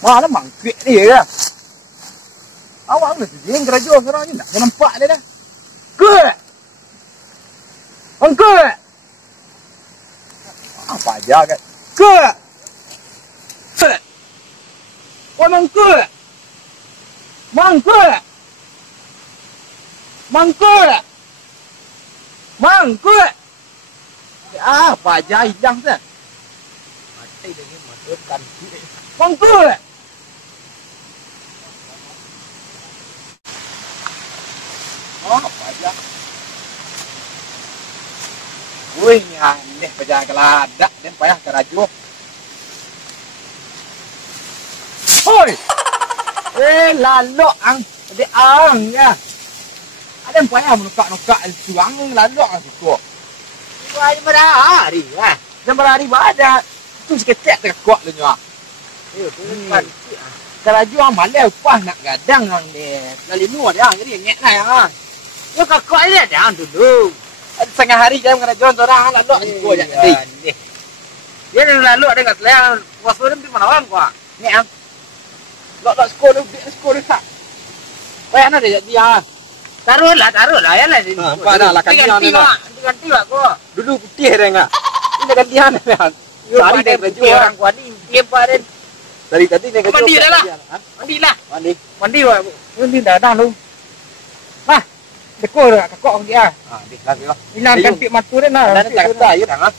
Mana mangkuk dia ya? Awak mesti jeng kerja sekarang ni nak nampak dia dah. Ke? Angkat. Apa aja kan? Ke? Ke? Wah mangkuk. Mangkuk. Mangkuk. Mangkuk. Apa aja hilang tu? Mati dengan masukkan. Mangkuk. Apa aja? Wih, ni pejah keladak dan payah keraju. Hoi, lalu ang ya. Ada yang payah menukak suang lalu ang situ. Wah, ini berhari lah. Jam berhari ada. Tu sekecek terkuat tu nyoa. Keraju ang malah upah nak gadang ang dia. Lalu nuah dia ang jadi ngek lah yang. Yo kakak dia jangan dulu. Setengah hari jam kena jual orang lalu aku aja nanti. Dia lalu ada kat saya waspada di mana orang gua. Ni am. Lok sekolah tak. Bayar nak dia. Taruhlah ya lah. Nampak dah lah gantian ni lah. Ganti lah gua. Dulu putih dia enggak. Ini gantian kan. Sehari dia kerja orang gua ni lemparin. Dari tadi dia kerja. Mandi dah lah. Mandi wah. Mandi dah lu. Hah. Dekor kakak dia. Dik lagi lah. Hilang kantik matu dia nah. Dan tak ada ya dah.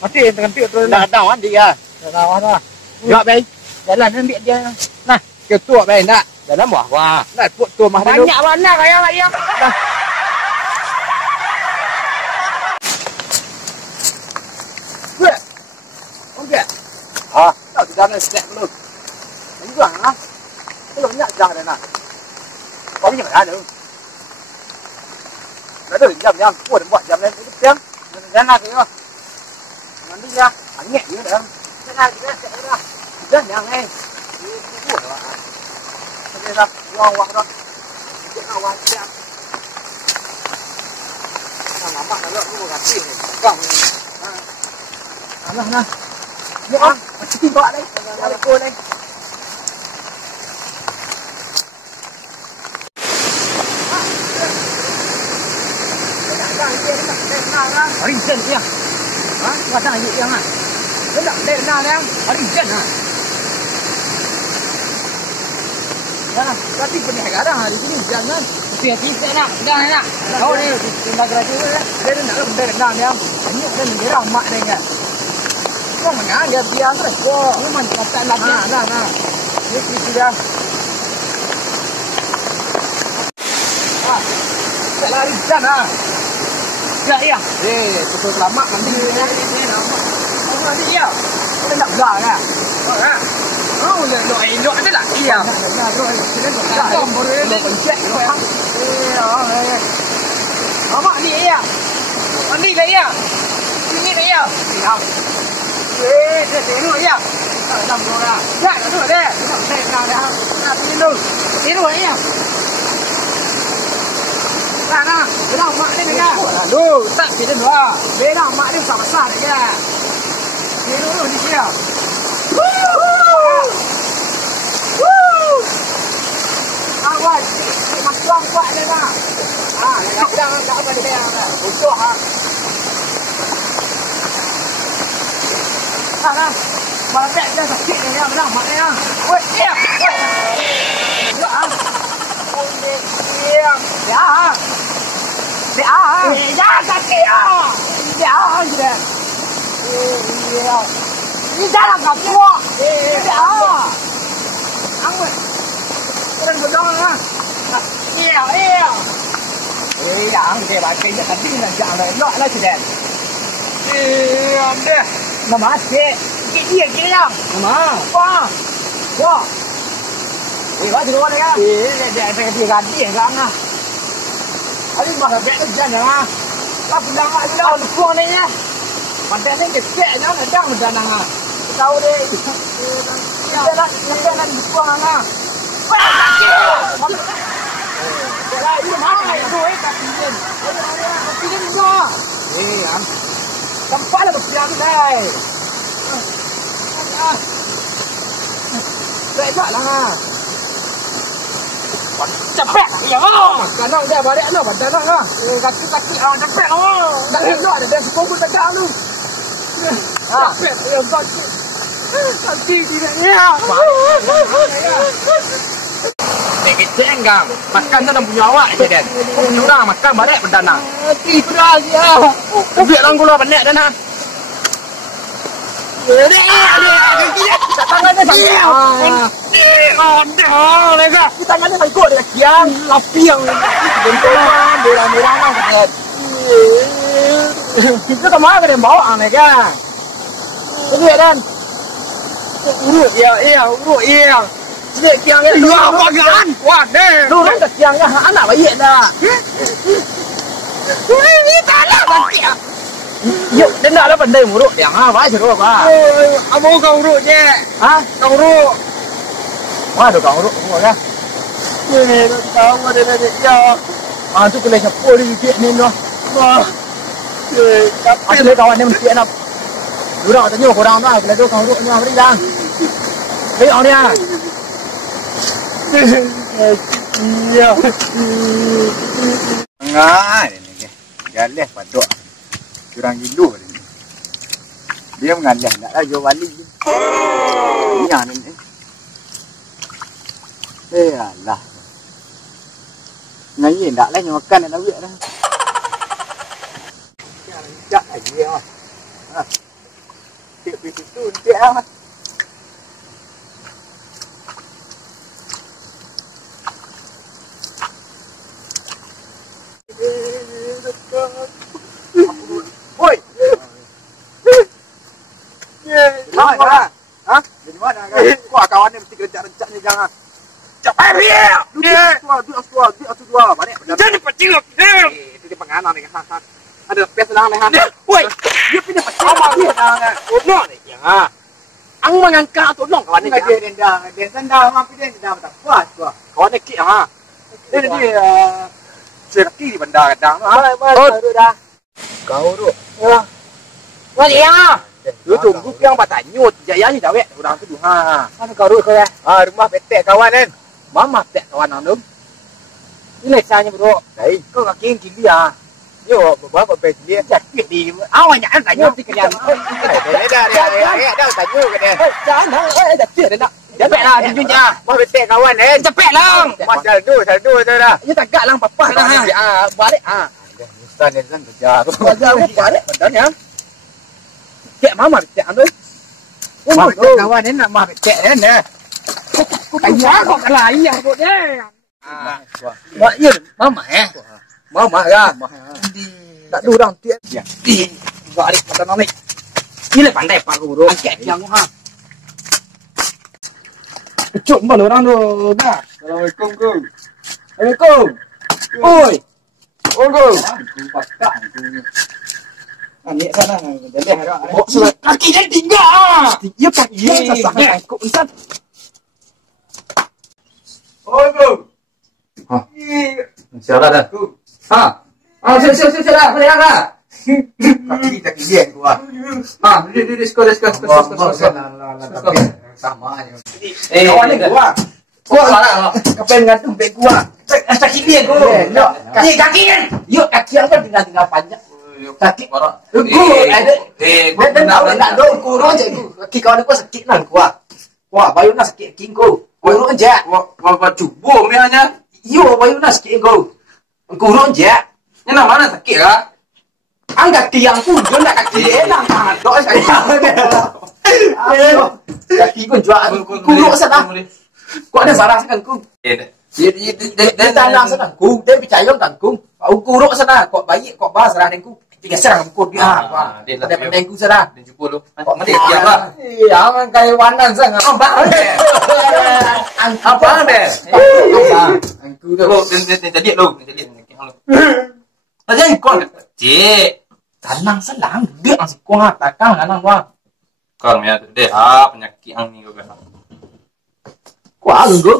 Mati kantik terus. Dah ada mandi ya. Dah. Ya baik. Jalan ambil dia. Nah, ketua baik nak. Dalam wah. Nak put tu mah dulu. Banyak mana kaya raya. Dah. Weh. Okey. Tak sudah nak step dulu. Ini gua ah. Belum nak dah dah nak. Kau ni mana ada? Ada jam buat jam lain itu jam. Jangan lagi ah. Nanti ya, angin dia dah. Jangan kita dah. Jangan eh. Ini buat lah. Okey dah, buang dah. Kita awak siap. Lama kalau aku ganti ni. Kang. Nah. Ni ah, macam bawa ni. Ada ko ni. Hari jen dia. Wah dah ye yang ah. Dah dah dah yang hari jen ah. Tapi punya sekarang hari ini jangan hati-hati nak. Dah. Kau ni tinggal kerja dia nak yang. Ini kan negara mak dia kan. Kau mana dia biar terus kau. Ini mana tak lagi. Nah. Ini sudah. Tak lari jen ah. Ya. Betul lama nanti ya. Nanti ya. Kita nak belah kan. Oh, lo ada lah. Iya. Lama ni ya. Ni lah ya. Ini lah ya. Ini ya. Dalam orang. Ya, tu deh. Nah, ini ya. Nah, belah mak ni ya. Aduh, tak kira dua. Belah mak ni besar ya. Ini ni dia. Awak masuk kuat dia nak. Jangan apa dia. Untuk ha. Malah tak dia sakit dia belah mak dia. Weh, dia. Ya. Oh, dia. Ya, sakit ah. Ya, dia. Iya. Ini jalan kat gua. Iya. Angkat. Keren bedong ah. Iya. Iya, angkat pakai je tapi nak jalan nak lah sudah. Iya, deh. Nama dia. Dia yang. Nama. Wah. Wah, di luar ya. Dia ganti kan ah. Ada masa dia jalan ah. Lah pulang ah, pulang ni ya. Padahal ni kecil je nak dah mendanang ah. Tahu deh. Ya lah, nak buang ah. Wah. Ini mana itu tak pinjam. Pinjam juga. Am. Tempatlah bersiap dah. Cepet lah. Cepet ya. Makan dia balik lah badan lah. Kaki-kaki cepet lah. Tak ada ada kubur tegak lu. Cepet ya kaki. Kaki dia ya. Kita enggak makan tu punya awak je kan. Punya orang makan balik berdana. Itu dah dia. Biar orang gula banyak dah nak. Tangannya dia. Lega. Tangannya mai kok dia kian lapiang. Bentukan merah-merah lah kan. Kita kemana ke dia bawa lega. Itu kan. Urut ya. Dia kiangnya dua bagan. Wah, deh. Lu orang kiangnya anak bayi dah. Ini tanah mati. Yuk, dia nak lah pandai urut dia. Baik seru apa? Amo kau urut je. Kau urut. Wah, ada kau urut semua kan? Tahu ada dia. Tu kena siapa dia ni noh. Wah. Tapi kawan dia mesti nak. Durang tanya korang dah, kalau tu kau urutnya beri dah. Beri orang dia. Iya. Enggak ini ke. Galeh padok. Kurang gilu ni. Dia mengalih nak lah jual wali. Iya ni. Alah. Ngai ndak lah makan nak duit dah. Jak dia. Tiap itu dia. Oi. Mana? Hah? Dari mana kan? Wah, kawan ni mesti rencak-rencak ni jangan. Cepat dia. Dia. Banyak. Jadi pecil. Itu dia penganan ni kan. Ada pes sedang ni ha. Oi. Dia pindah pecil dia dah. Ono ni ya. Ang mangangka tolong kawan ni. Dia dendang. Dia sendang mampu dia dendang tak puas. Kawan ni kik ha. Dia Cerki di benda kadang. Baru dah. Kau tu. Ya. Wah dia. Tu tunggu yang batanyut. Jaya ni dawek orang tu ha. Mana kau tu kau ya? Rumah petek kawan kan. Mama petek kawan anu. Ini sanya bro. Dai, kau kaki kiri ah. Yo, bawa pe dia sakit di. Awak jangan tanya pikiran. Dah tanya ke dia. Jangan dah tiada nak. Cepet lah tunjuknya. Mau betek kawan cepet lah. Saldo tu dah. Ya tagak lah papa dah. Balik Ustaz ni kan kerja. Balik badan ya. Cek mama betek anu. Mau betek kawan ni nak mau betek kan. Ayah kok kalah ayah kok dia. Mak ya mama Mama ya. Tak ada orang tiap. Balik badan ni. Ini pandai pak guru. Angkat yang ha. Cuk mana orang tu dah. Assalamualaikum kau. Assalamualaikum. Oi. Kau. Ambil sana. Jadi harap. Kaki dia tinggal. Ya pak. Ya sasah kau Ustaz. Oi kau. Ha. Siapa dah? Ha. Siapa dah? Boleh dah. Kaki dia gua. Ha, dia skor. Sama aja. Kawan ni gua. Gua salah. Kapan ngatung pek gua. Kaki dia gua. Kaki kan. Yuk kaki apa tinggal panjang. Kaki. Gua ada. Gua nak do kurang je gua. Kaki kawan gua sakit nan gua. Wah, bayu nak sakit king gua. Kurang je. Wah cubo me hanya. Yo, bayu nak sakit gua. Kurang je. Ni nak mana sakit ah? Angkat tiang pun dia nak kaki enak. Dok saya. Kaki pun jual kuruk sana. Kau ada sarang sana kau. Dia tanah sana. Kau dia percaya kan kau. Kau kuruk sana. Kau baik kau bahas sarang kau. Tiga serang kau dia. Ada pandai kau sana. Dia jumpa lu. Mana dia lah. Iya, orang kaya wanan sana. Apa deh? Angku tu. Dia jadi lu. Jadi kau. Cik. Tanang selang. Dia masih kuat. Takkan tanang kuat. Kang ya, deh penyakit ang ni juga. Kuah lu gua.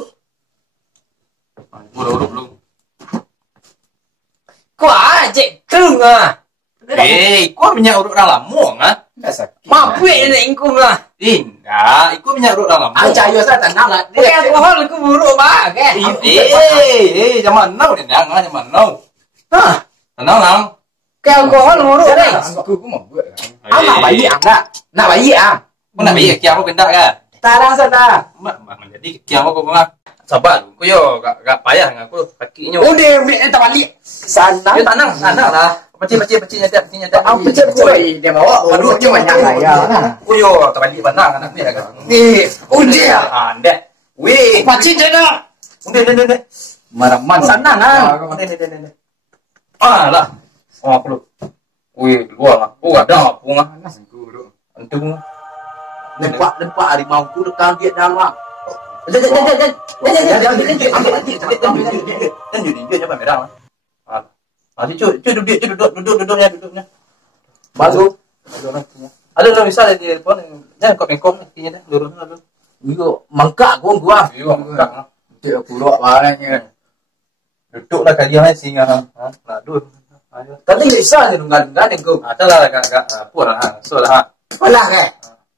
Urut lu. Kuah cek tung ah. Kuah minyak urut orang lamung ah. Mampu ni ingkung ah. Tidak, ikut minyak urut dalam. Cahaya saya tenang lah. Dia alkohol aku buruk bah, ke? Zaman now ni nang, zaman now. Hah? Tenang lang. Ke alkohol buruk deh. Aku mau buat. Nak bayi dah. Nak bayi ah. Kau nak bayi kia apa benda kan? Tarang saya. Jadi kia apa kau ngah? Sabar, aku yo gak payah ngaku kakinya. Udah tak balik. Sana. Dia tanang lah. Pecih nyata. Pecih. Dia bawa. Aduh, dia banyak lah ya. Yo, terbalik benang anak ni agak. Ni, udah. Ande. Weh, Pecih je dah. Udah. Maraman Sana lah. Udah. Ah lah. Oh, aku lu. Weh, luar lah. Oh, ada apa ngah? Antum. Lempak harimau ku dekat dia dalam. Jangan. Dia siapa merah? Duduknya. Baru. Ada lo bisa di telepon. Jangan kau mengkong kayaknya dah. Lurus dulu. Yo, mangkak gua. Yo, mangkak. Dia kurang banyak. Duduklah kalian singa. Nah, duduk. Tadi bisa ni nunggal-nunggal aku. Ada lah agak pura ha. So lah. Alah ke?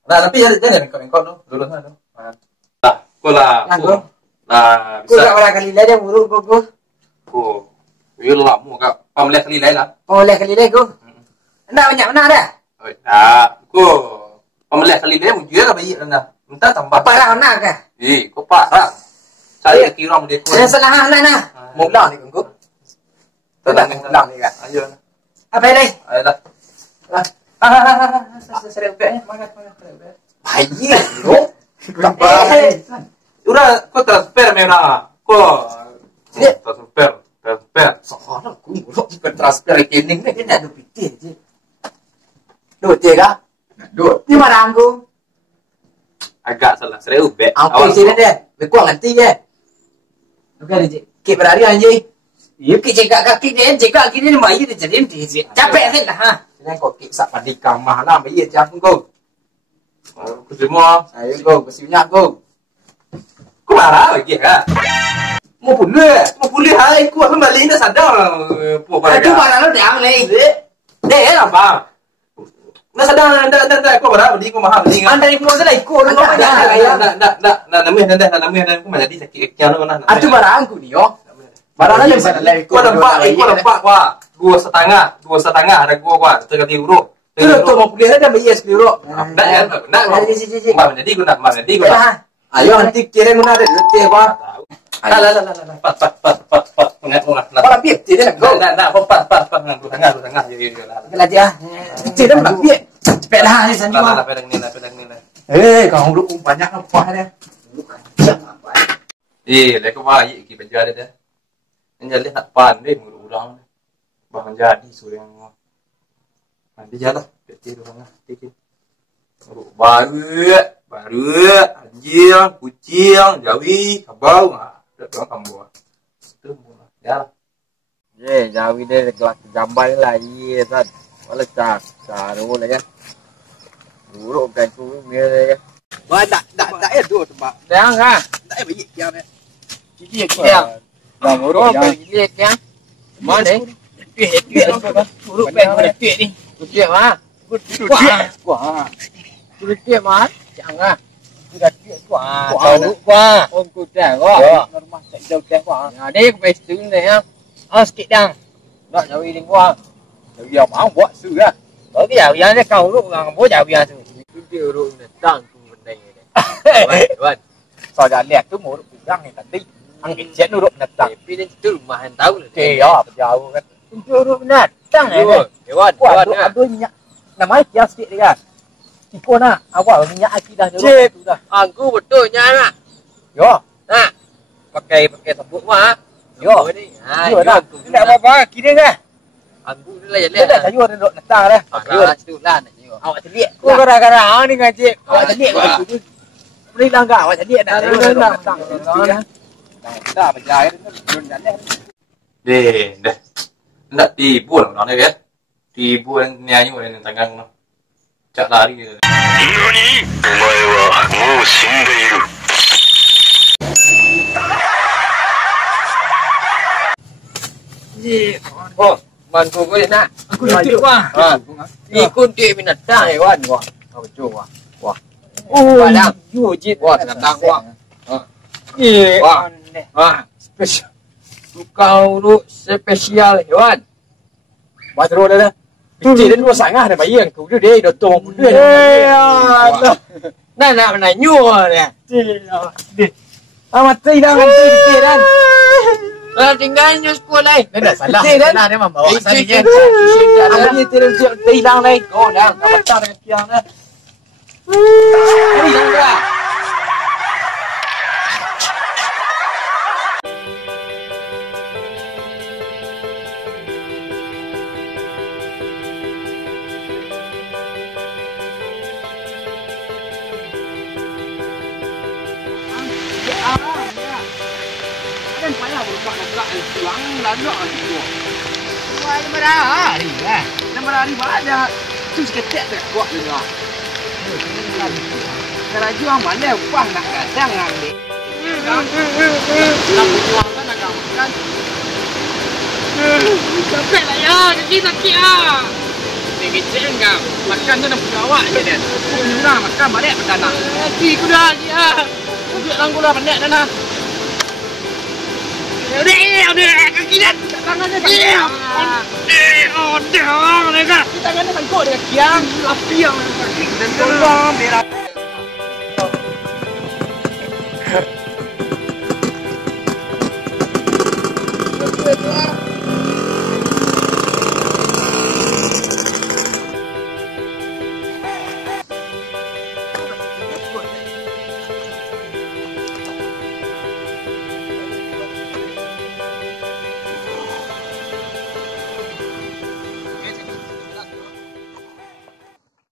Nah, tapi jangan mengkong tu. Lurus dulu. Lah, kau lah. Lah, Ku bisa. tak pernah kali lain buruk ku. Oh. Yo lah mu kak. Pamleh kali lain lah. Oleh kali lain ku. Nak banyak mana dah? Oh, tak. Kau pamleh kali lain mu juga bayi anda. Minta tambah. Parah nak ke? Kau parah. Saya kira mu dia kau. Saya salah nak nah. Mula ni ku. Tenang ni kan. Ayo. Apa ni? Ayo dah. Sering ubeknya. Mana. Bayi. Yo. Udah, kau transfer merah. Kau transfer. Soalnya aku buruk juga transfer rekening ni. Dia nak duit je. Duit je dah? Duit. Ni mana aku? Agak salah. Sering ubek. Apa sini dia? Berkuang nanti je. Bukan dia. Kek berari anjing. Ya, kek cekak kaki dia. Cekak kaki dia bayi dia jadi dia. Capek kan lah. Sini kau kek sak padi kamah lah. Bayi je aku kau. Aku semua. Ayo kau. Bersiunyak kau. Kau marah lagi kan? Mau boleh hai. Kau apa balik dah sadar. Itu barang lo dah ni. Apa? Nak sadar dah. Kau marah beli. Kau mahal beli. Anda ni pun saya ikut. Namanya aku mana jadi sakit kian mana. Itu barang aku ni yo. Barang aja bisa lagi. Kau nampak gua 2,5 ada gua terganti urut. Tu mau boleh ada bayi sekeliru. Nak. Mana jadi guna. Ayo nanti kira guna ada letih apa? Pat. Kalau biar tidak go. Nak, pat. Tengah. Kalau dia tidak nak biar. Cepatlah ni sanjung. Pedang ni. Kau lu banyak apa dia? Lekau bayi kita penjara dia. Menjadi nak pandai ngurang. Bahan jadi surang. Nanti jalan. Kecil orang kecil. Baru anjing, kucing, jawi, kabau. Dah kamu. Itu mula. Ya. Jawi dia kelas gambar lah. Kan. Wala caru lah ya. Buruk kan tu dia. Wah, tak dua tempat. Dah kan? Tak bayi kian ni. Gigi kian. Dah buruk gigi kian. Mana? Buruk pen tuit ni. Tuit mah. Tuit mah. Jangan. Sudah tuit kuah. Kuah. Om kuah kuah. Rumah tak jauh kuah. Ya, dia ke best tu ni ya. Sikit dah. Nak jawi ni kuah. Jawi apa buat su lah. Bagi jawi ni kau lu orang buat jawi tu. Itu dia urut datang tu benda ni. Wan. Saya lihat tu urut udang ni tadi. Angin jet urut datang. Tapi dia tu rumah yang tahu lah. Okey, ya, jauh kan. Itu urut datang ni. Wan. Aduh minyak. Namanya kia sikit dia kan. Ikut nak. Awal minyak akidah tu dah. Aku betulnya nak. Yo. Nak. Pakai sabuk mah. Yo. Ni. Yo dah. Tidak apa-apa, kira kan. Aku ni lah Dia dah sayur duduk datang dah. Aku situ lah nak tengok. Awak celik. Kau gara-gara ni ngaji. Awak celik. Beri langgar awak celik dah. Datang. Dah berjaya belum jalan. Dah. Nak tipu lah orang ni kan. Tipu yang nyanyi yang tengah tu. Cak lari gitu. Nani? Omae wa mou shindeiru. Oh, bantu kau nak. Aku nak tiup ah. Ikut dia minat dah. Wan, wah. Kau betul wah. Wah. Padang. Jujit. Wah, tentang wah. Wah. Wah, spesial. Kau tu spesial hewan. Ba terus dah. Bici dan dua sangat dah bayi yang kau dia dah tong dia. Nah, nak nyuar dia. Mati dah mati dan. Tinggal nyus sekolah. Dah salah. Salah dia membawa salahnya. Ini tidak hilang lagi. Kau dah besar dengan kiang dah. Hilang dah. Kan payah berusak nak pulang lalu tu. Wah, ini hari lah. Nama hari ada. Tu seketek tak kuat juga. Kalau jual mana upah nak kadang ambil. Nak jual kan nak kan. Capek lah ya, kaki sakit ah. Ni kecil kan. Makan tu nak punya awak je dia. Nak makan balik makan nak. Kaki ku dah dia. Duduk langgu lah pandai dah nak. Udah, kaki dah. Tangannya tak. Udah, mereka. Tangannya bangkok dengan kiang. Api yang kaki. Dan tolong merah. Betul.